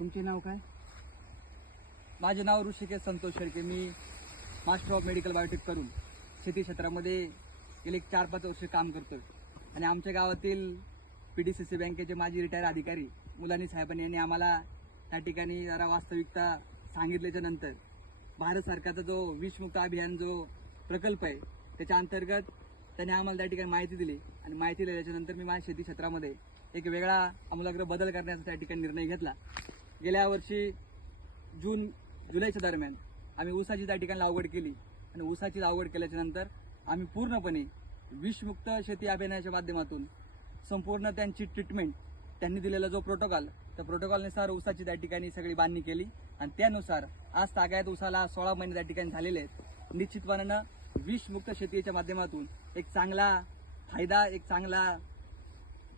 तुमचे नाव काय? माझे नाव ऋषिकेश संतोष शेळके. मी मास्टर ऑफ मेडिकल बायोटेक करून शेती क्षेत्रामध्ये गेले 4-5 वर्ष काम करतोय. आणि आमच्या गावातील PDCC बँकेचे माजी रिटायर अधिकारी मुलानी साहेबांनी यांनी आम्हाला त्या ठिकाणी जरा वास्तविकता सांगितल्याच्या नंतर भारत सरकारचा जो विषमुक्त अभियान जो प्रकल्प आहे त्याच्या अंतर्गत त्यांनी आम्हाला त्या ठिकाणी माहिती दिली. आणि माहिती दिल्याच्या नंतर मी माझ्या शेती क्षेत्रामध्ये एक वेगळा आमूलाग्र बदल करण्याचा त्या ठिकाणी निर्णय घेतला. गेल्या वर्षी जुलैच्या दरम्यान आम्ही ऊसाची त्या ठिकाणी लागवड केली. आणि ऊसाची लागवड केल्याच्या नंतर आम्ही पूर्णपणे विषमुक्त शेती अभियानाच्या माध्यमातून संपूर्ण त्यांची ट्रीटमेंट, त्यांनी दिलेला जो प्रोटोकॉल, त्या प्रोटोकॉलनुसार ऊसाची त्या ठिकाणी सगळी बांधणी केली. आणि त्यानुसार आज तागायत ऊसाला 16 महिने त्या ठिकाणी झालेले आहेत. निश्चितपणानं विषमुक्त शेतीच्या माध्यमातून एक चांगला फायदा, एक चांगला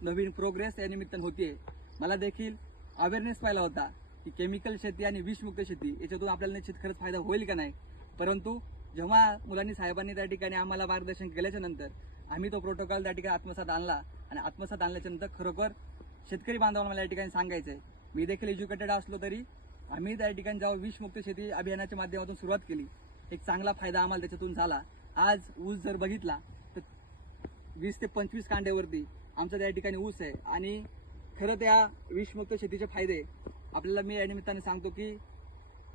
नवीन प्रोग्रेस या निमित्तानं होतीये. मला देखील अवेअरनेस पाहिला होता की केमिकल शेती आणि विषमुक्त शेती याच्यातून आपल्याला निश्चित खरंच फायदा होईल का नाही. परंतु जेव्हा मुलांनी साहेबांनी त्या ठिकाणी आम्हाला मार्गदर्शन केल्याच्या नंतर आम्ही तो प्रोटोकॉल त्या ठिकाणी आत्मसात आणला. आणि आत्मसात आणल्याच्या नंतर खरोखर शेतकरी बांधवांना मला या ठिकाणी सांगायचंय, मी देखील एज्युकेटेड असलो तरी आम्ही त्या ठिकाणी जेव्हा विषमुक्त शेती अभियानाच्या माध्यमातून सुरुवात केली, एक चांगला फायदा आम्हाला त्याच्यातून झाला. आज ऊस जर बघितला तर 20 ते 25 कांड्यावरती आमचा त्या ठिकाणी ऊस आहे. आणि खरं त्या विषमुक्त शेतीचे फायदे आपल्याला मी या निमित्ताने सांगतो की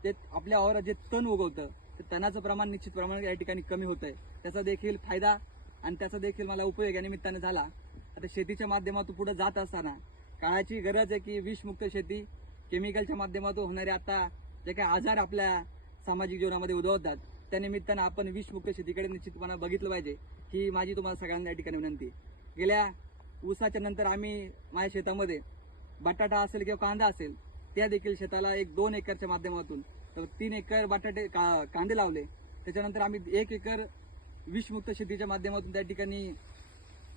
ते आपल्या वावरात जे तण उगवतं ते तणाचं प्रमाण निश्चित प्रमाणात या ठिकाणी कमी होत आहे. त्याचा देखील फायदा आणि त्याचा देखील मला उपयोग या निमित्ताने झाला. आता शेतीच्या माध्यमातून पुढे जात असताना काळाची गरज आहे की विषमुक्त शेती, केमिकलच्या माध्यमातून होणारे आता जे काही आजार आपल्या सामाजिक जीवनामध्ये उद्भवतात त्या निमित्तानं आपण विषमुक्त शेतीकडे निश्चितपणे बघितलं पाहिजे, ही माझी तुम्हाला सगळ्यांना या ठिकाणी विनंती. गेल्या ऊसाच्या नंतर आम्ही माझ्या शेतामध्ये बटाटा असेल किंवा कांदा असेल त्या देखील शेताला 1-2 एकरच्या माध्यमातून 3 एकर कांदे लावले. त्याच्यानंतर आम्ही 1 एकर विषमुक्त शेतीच्या माध्यमातून त्या ठिकाणी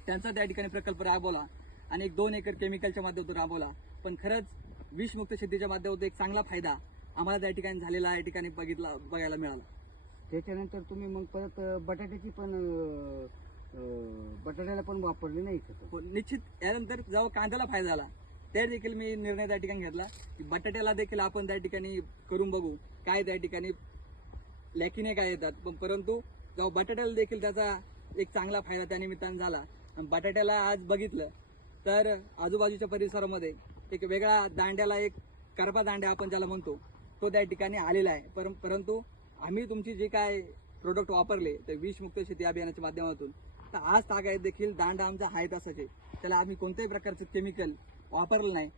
त्यांचा त्या ठिकाणी प्रकल्प राबवला. आणि 1-2 एकर केमिकलच्या माध्यमातून राबवला. पण खरंच विषमुक्त शेतीच्या माध्यमातून एक चांगला फायदा आम्हाला त्या ठिकाणी झालेला या ठिकाणी बघायला मिळाला. त्याच्यानंतर तुम्ही मग परत बटाट्याला पण वापरली नाही का? निश्चित यानंतर जेव्हा कांद्याला फायदा झाला त्या देखील मी निर्णय त्या ठिकाणी घेतला की बटाट्याला देखील आपण त्या ठिकाणी करून बघू काय त्या ठिकाणी लॅकिने काय येतात. पण परंतु जेव्हा बटाट्याला देखील त्याचा एक चांगला फायदा त्या निमित्तानं झाला. आणि बटाट्याला आज बघितलं तर आजूबाजूच्या परिसरामध्ये एक वेगळा दांड्याला, एक करपा दांड्या आपण ज्याला म्हणतो, तो त्या ठिकाणी आलेला आहे. परंतु आम्ही तुमची जे काय प्रोडक्ट वापरले तर विषमुक्त शेती अभियानाच्या माध्यमातून तर आज तागायत देखील दांडा आमचा आहे तसाच आहे. त्याला आम्ही कोणत्याही प्रकारचं केमिकल वापरलं नाही.